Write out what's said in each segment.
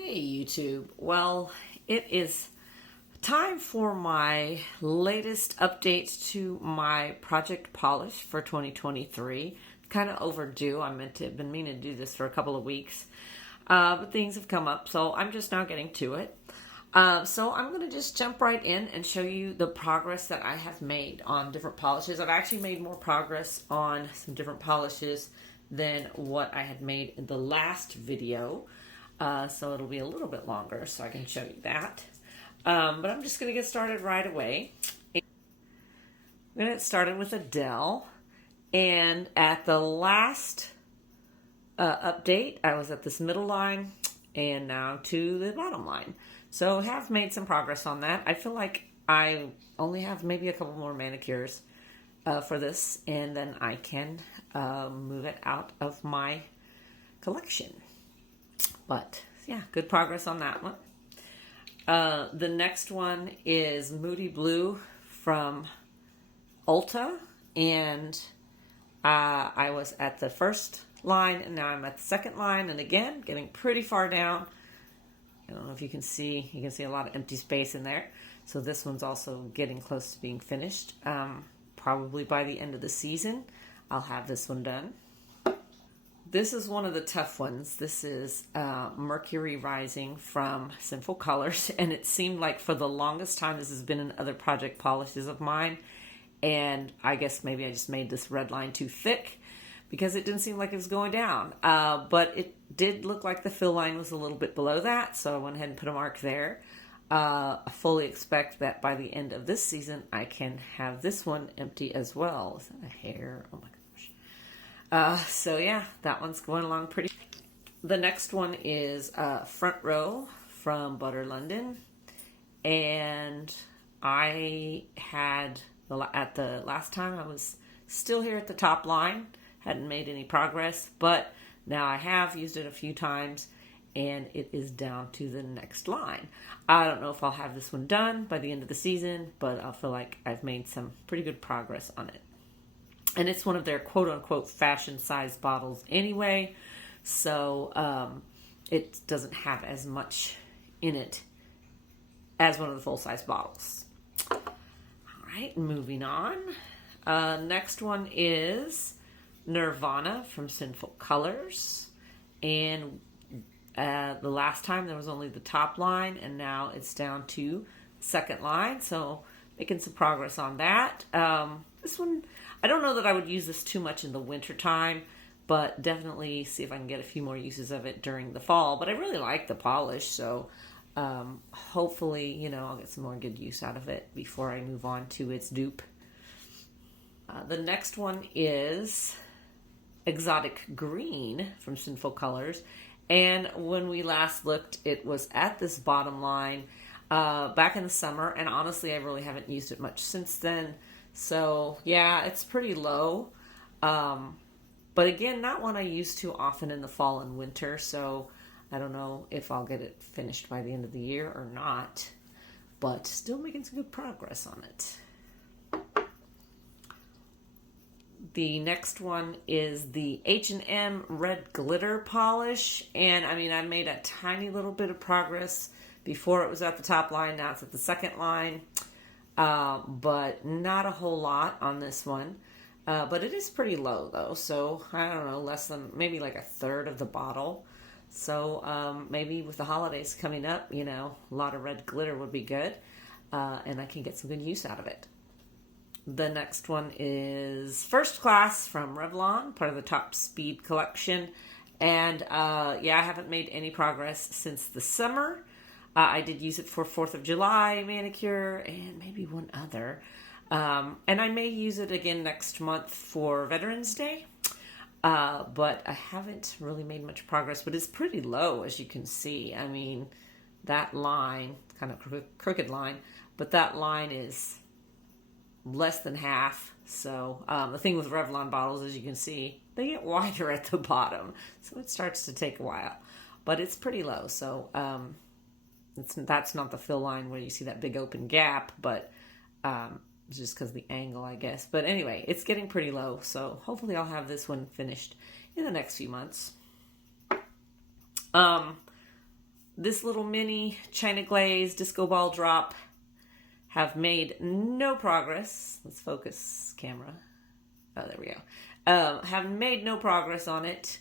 Hey YouTube. Well, it is time for my latest updates to my project polish for 2023. Kind of overdue. Been meaning to do this for a couple of weeks, but things have come up, so I'm just now getting to it. So I'm going to just jump right in and show you the progress that I have made on different polishes. I've actually made more progress on some different polishes than what I had made in the last video. So it'll be a little bit longer so I can show you that. But I'm just going to get started right away. I'm going to get started with Adele. And at the last update, I was at this middle line and now to the bottom line. So have made some progress on that. I feel like I only have maybe a couple more manicures for this, and then I can move it out of my collection. But yeah, good progress on that one. The next one is Moody Blue from Ulta, and I was at the first line, and now I'm at the second line, and again, getting pretty far down. I don't know if you can see a lot of empty space in there. So this one's also getting close to being finished. Probably by the end of the season, I'll have this one done. This is one of the tough ones. This is Mercury Rising from Sinful Colors, and it seemed like for the longest time this has been in other project polishes of mine, and I guess maybe I just made this red line too thick because it didn't seem like it was going down, but it did look like the fill line was a little bit below that, so I went ahead and put a mark there. I fully expect that by the end of this season I can have this one empty as well. Is that a hair? Oh my gosh. So yeah, that one's going along pretty. The next one is Front Row from Butter London, and I had at the last time I was still here at the top line, hadn't made any progress, but now I have used it a few times and it is down to the next line. I don't know if I'll have this one done by the end of the season, but I feel like I've made some pretty good progress on it. And it's one of their quote-unquote fashion-sized bottles anyway, so it doesn't have as much in it as one of the full-size bottles. All right, moving on. Next one is Nirvana from Sinful Colors. And the last time there was only the top line, and now it's down to second line, so making some progress on that. This one, I don't know that I would use this too much in the winter time, but definitely see if I can get a few more uses of it during the fall. But I really like the polish, so hopefully, I'll get some more good use out of it before I move on to its dupe. The next one is Exotic Green from Sinful Colors. And when we last looked, it was at this bottom line back in the summer. And honestly, I really haven't used it much since then. So yeah, it's pretty low. But again, not one I use too often in the fall and winter. So I don't know if I'll get it finished by the end of the year or not. But still making some good progress on it. The next one is the H&M Red Glitter Polish. And I mean, I made a tiny little bit of progress. Before it was at the top line, now it's at the second line. But not a whole lot on this one. But it is pretty low though. So I don't know, less than maybe like a third of the bottle. So maybe with the holidays coming up, a lot of red glitter would be good. And I can get some good use out of it. The next one is First Class from Revlon, part of the Top Speed collection. And yeah, I haven't made any progress since the summer. I did use it for 4th of July manicure and maybe one other. And I may use it again next month for Veterans Day. But I haven't really made much progress, but it's pretty low, as you can see. I mean, that line, kind of crooked line, but that line is less than half. So the thing with Revlon bottles, as you can see, they get wider at the bottom, so it starts to take a while, but it's pretty low. So that's not the fill line where you see that big open gap, but it's just because of the angle, I guess. But anyway, it's getting pretty low, so hopefully I'll have this one finished in the next few months. this little mini China Glaze Disco Ball Drop have made no progress. Let's focus camera. Oh, there we go. Have made no progress on it,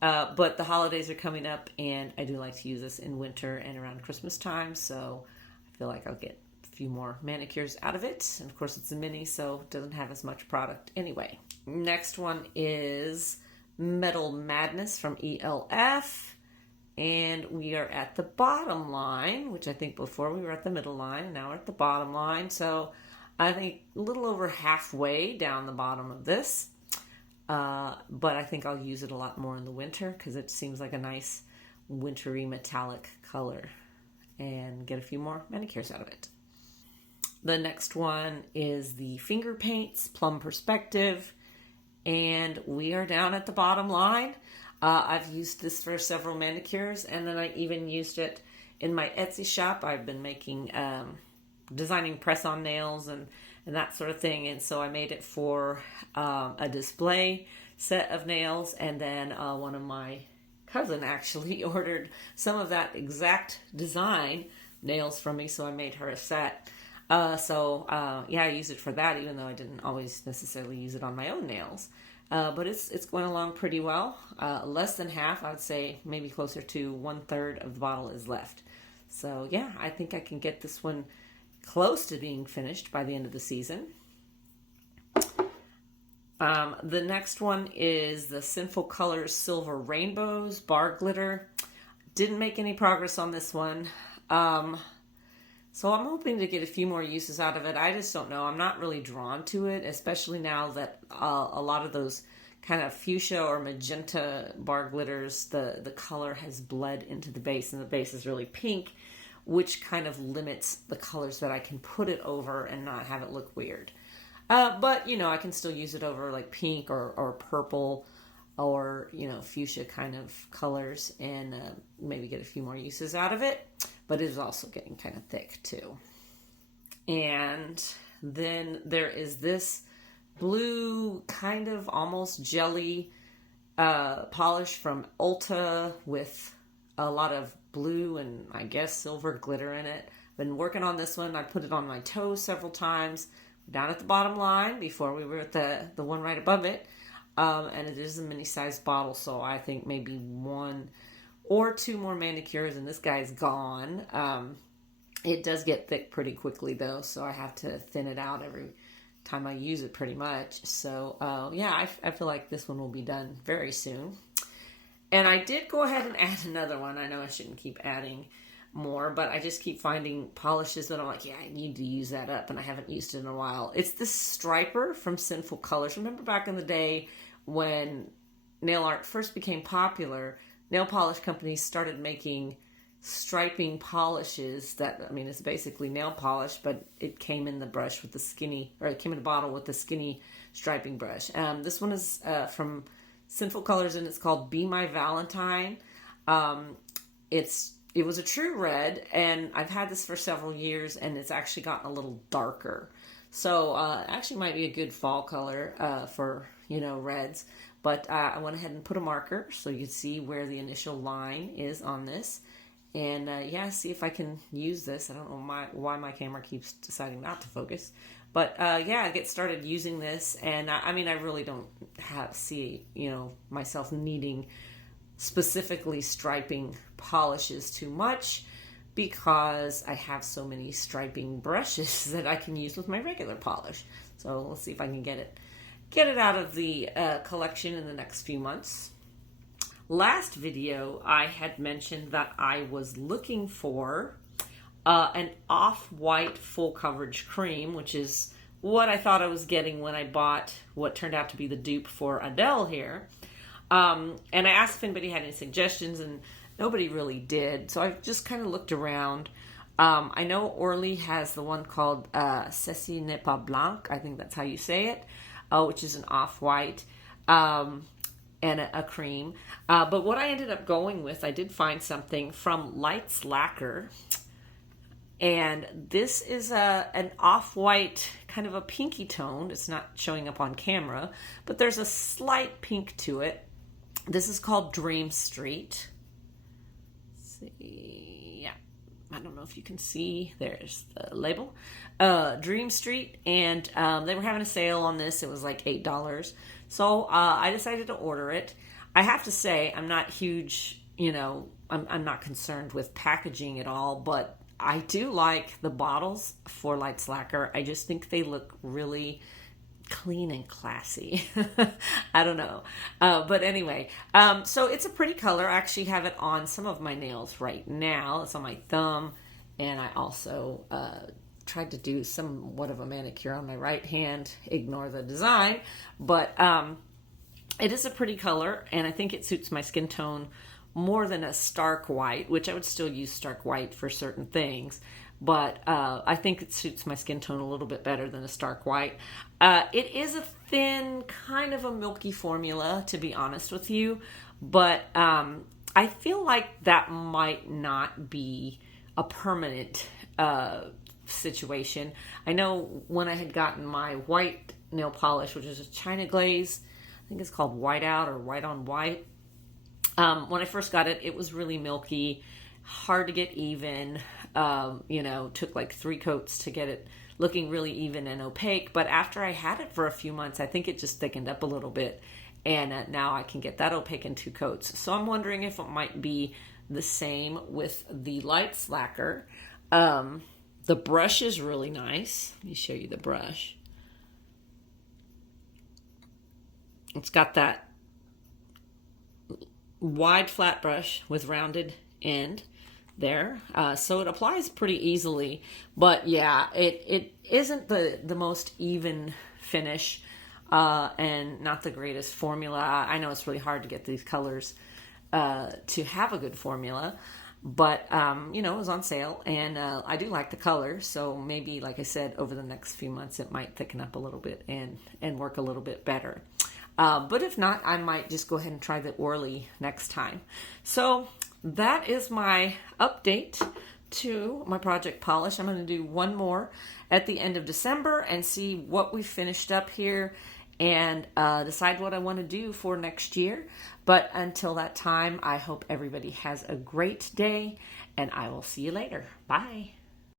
but the holidays are coming up, and I do like to use this in winter and around Christmas time, so I feel like I'll get a few more manicures out of it. And of course, it's a mini, so it doesn't have as much product anyway. Next one is Metal Madness from ELF, and we are at the bottom line, which I think before we were at the middle line, now we're at the bottom line, so I think a little over halfway down the bottom of this, but I think I'll use it a lot more in the winter because it seems like a nice wintry metallic color, and get a few more manicures out of it. The next one is the Finger Paints Plum Perspective, and we are down at the bottom line. I've used this for several manicures, and then I even used it in my Etsy shop. I've been making, designing press-on nails and that sort of thing, and so I made it for a display set of nails, and then one of my cousin actually ordered some of that exact design nails from me, so I made her a set. Yeah, I use it for that, even though I didn't always necessarily use it on my own nails. But it's going along pretty well. Less than half, I'd say maybe closer to 1/3 of the bottle is left. So yeah, I think I can get this one close to being finished by the end of the season. The next one is the Sinful Colors Silver Rainbows Bar Glitter. Didn't make any progress on this one. So I'm hoping to get a few more uses out of it. I just don't know. I'm not really drawn to it, especially now that a lot of those kind of fuchsia or magenta bar glitters, the color has bled into the base, and the base is really pink, which kind of limits the colors that I can put it over and not have it look weird. But, you know, I can still use it over like pink or purple or, you know, fuchsia kind of colors, and maybe get a few more uses out of it. But it is also getting kind of thick too. And then there is this blue kind of almost jelly polish from Ulta with a lot of blue and I guess silver glitter in it. Been working on this one. I put it on my toes several times. Down at the bottom line before we were at the one right above it. And it is a mini-sized bottle, so I think maybe 1 or 2 more manicures and this guy's gone. It does get thick pretty quickly though, so I have to thin it out every time I use it pretty much. So yeah, I feel like this one will be done very soon. And I did go ahead and add another one. I know I shouldn't keep adding more, but I just keep finding polishes that I'm like, yeah, I need to use that up, and I haven't used it in a while. It's this striper from Sinful Colors. Remember back in the day when nail art first became popular, nail polish companies started making striping polishes that, I mean, it's basically nail polish, but it came in the brush with the skinny, or it came in a bottle with the skinny striping brush. This one is from Sinful Colors, and it's called Be My Valentine. It was a true red, and I've had this for several years, and it's actually gotten a little darker. So it actually might be a good fall color for, you know, reds. But I went ahead and put a marker so you can see where the initial line is on this. And yeah, see if I can use this. I don't know why my camera keeps deciding not to focus. But yeah, I get started using this. And I mean, I really don't see, you know, myself needing specifically striping polishes too much, because I have so many striping brushes that I can use with my regular polish. So let's see if I can get it out of the collection in the next few months. Last video, I had mentioned that I was looking for an off-white full coverage cream, which is what I thought I was getting when I bought what turned out to be the dupe for Adele here. And I asked if anybody had any suggestions, and nobody really did. So I just kind of looked around. I know Orly has the one called Ceci n'est pas blanc. I think that's how you say it, which is an off-white and a cream. But what I ended up going with, I did find something from Lights Lacquer. And this is an off-white, kind of a pinky tone. It's not showing up on camera, but there's a slight pink to it. This is called Dream Street. Let's see. I don't know if you can see, there's the label, Dream Street, and they were having a sale on this. It was like $8. So I decided to order it. I have to say, I'm not huge, I'm not concerned with packaging at all, but I do like the bottles for Lights Lacquer. I just think they look really clean and classy. I don't know. But anyway, so it's a pretty color. I actually have it on some of my nails right now. It's on my thumb. And I also tried to do somewhat of a manicure on my right hand. Ignore the design. But it is a pretty color. And I think it suits my skin tone more than a stark white, which I would still use stark white for certain things. But I think it suits my skin tone a little bit better than a stark white. It is a thin, kind of a milky formula, to be honest with you. But I feel like that might not be a permanent situation. I know when I had gotten my white nail polish, which is a China glaze, I think it's called white out or white on white. When I first got it, it was really milky, hard to get even. Took like 3 coats to get it looking really even and opaque. But after I had it for a few months, I think it just thickened up a little bit. And now I can get that opaque in 2 coats. So I'm wondering if it might be the same with the Lights Lacquer. The brush is really nice. Let me show you the brush. It's got that wide flat brush with rounded end there, so it applies pretty easily. But yeah, it isn't the most even finish, and not the greatest formula. I know it's really hard to get these colors to have a good formula, but it was on sale, and I do like the color. So maybe, like I said, over the next few months it might thicken up a little bit and work a little bit better. But if not, I might just go ahead and try the Orly next time. So that is my update to my project polish. I'm going to do one more at the end of December and see what we finished up here and decide what I want to do for next year. But until that time, I hope everybody has a great day, and I will see you later. Bye.